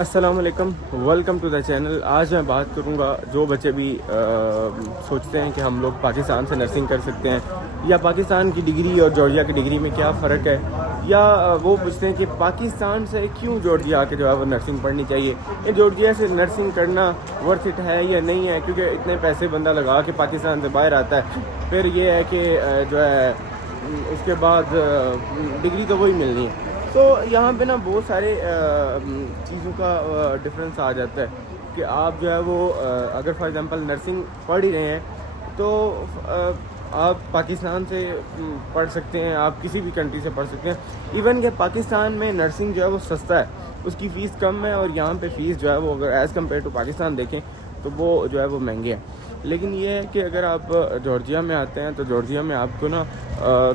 السلام علیکم، welcome to the channel. آج میں بات کروں گا جو بچے بھی سوچتے ہیں کہ ہم لوگ پاکستان سے نرسنگ کر سکتے ہیں، یا پاکستان کی ڈگری اور جارجیا کی ڈگری میں کیا فرق ہے، یا وہ پوچھتے ہیں کہ پاکستان سے کیوں جارجیا کے جو ہے وہ نرسنگ پڑھنی چاہیے، یہ جارجیا سے نرسنگ کرنا ورتھ اٹ ہے یا نہیں ہے، کیونکہ اتنے پیسے بندہ لگا کے پاکستان سے باہر آتا ہے، پھر یہ ہے کہ جو ہے اس کے بعد ڈگری تو وہی ملنی ہے۔ تو یہاں پہ نا بہت سارے چیزوں کا ڈفرینس آ جاتا ہے کہ آپ جو ہے وہ اگر فار ایگزامپل نرسنگ پڑھ ہی رہے ہیں تو آپ پاکستان سے پڑھ سکتے ہیں، آپ کسی بھی کنٹری سے پڑھ سکتے ہیں۔ ایون کہ پاکستان میں نرسنگ جو ہے وہ سستا ہے، اس کی فیس کم ہے، اور یہاں پہ فیس جو ہے وہ اگر ایز کمپیئر ٹو پاکستان دیکھیں تو وہ جو ہے وہ مہنگے ہیں۔ لیکن یہ ہے کہ اگر آپ جارجیا میں آتے ہیں تو جارجیا میں آپ کو نا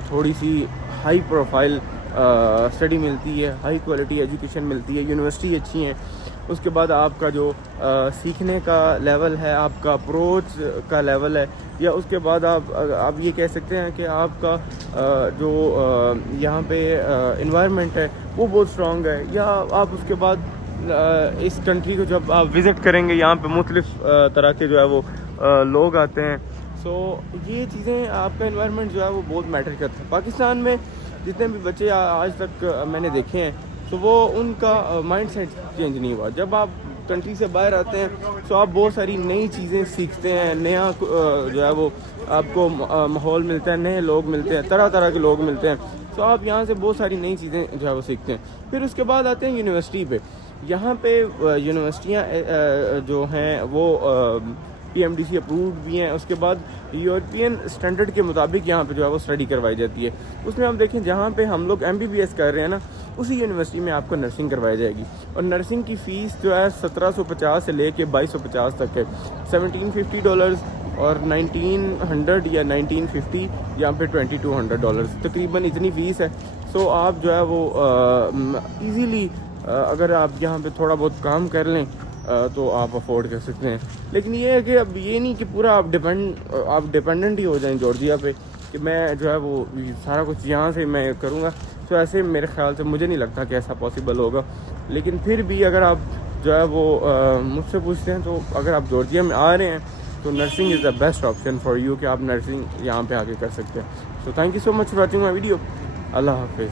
تھوڑی سی ہائی پروفائل اسٹڈی ملتی ہے، ہائی کوالٹی ایجوکیشن ملتی ہے، یونیورسٹی اچھی ہیں، اس کے بعد آپ کا جو سیکھنے کا لیول ہے، آپ کا اپروچ کا لیول ہے، یا اس کے بعد آپ یہ کہہ سکتے ہیں کہ آپ کا جو یہاں پہ انوائرمنٹ ہے وہ بہت اسٹرانگ ہے، یا آپ اس کے بعد اس کنٹری کو جب آپ وزٹ کریں گے یہاں پہ مختلف طرح کے جو ہے وہ لوگ آتے ہیں، سو یہ چیزیں آپ کا انوائرمنٹ جو ہے وہ بہت میٹر کرتا ہے۔ پاکستان میں جتنے بھی بچے آج تک میں نے دیکھے ہیں تو وہ ان کا مائنڈ سیٹ چینج نہیں ہوا۔ جب آپ کنٹری سے باہر آتے ہیں تو آپ بہت ساری نئی چیزیں سیکھتے ہیں، نیا جو ہے وہ آپ کو ماحول ملتا ہے، نئے لوگ ملتے ہیں، طرح طرح کے لوگ ملتے ہیں، تو آپ یہاں سے بہت ساری نئی چیزیں جو ہے وہ سیکھتے ہیں۔ پھر اس کے بعد آتے ہیں یونیورسٹی پہ۔ یہاں پہ یونیورسٹیاں جو ہیں وہ PMDC اپرووڈ بھی ہیں، اس کے بعد یورپین اسٹینڈرڈ کے مطابق یہاں پہ جو ہے وہ اسٹڈی کروائی جاتی ہے۔ اس میں ہم دیکھیں جہاں پہ ہم لوگ MBBS کر رہے ہیں نا، اسی یونیورسٹی میں آپ کو نرسنگ کروائی جائے گی، اور نرسنگ کی فیس جو ہے 1750 سے لے کے 2250 تک ہے، $1750 اور 1900 یا 1950 یہاں پہ $2200 تقریباً اتنی فیس ہے۔ سو آپ جو ہے وہ ایزیلی اگر آپ یہاں پہ تھوڑا بہت کام کر لیں تو آپ افورڈ کر سکتے ہیں۔ لیکن یہ ہے کہ اب یہ نہیں کہ پورا آپ ڈپینڈنٹ ہی ہو جائیں جارجیا پہ کہ میں جو ہے وہ سارا کچھ یہاں سے میں کروں گا، تو ایسے میرے خیال سے مجھے نہیں لگتا کہ ایسا پاسبل ہوگا۔ لیکن پھر بھی اگر آپ جو ہے وہ مجھ سے پوچھتے ہیں تو اگر آپ جارجیا میں آ رہے ہیں تو nursing is the best option for you کہ آپ نرسنگ یہاں پہ آ کے کر سکتے ہیں۔ So thank you so much for watching my video. اللہ حافظ۔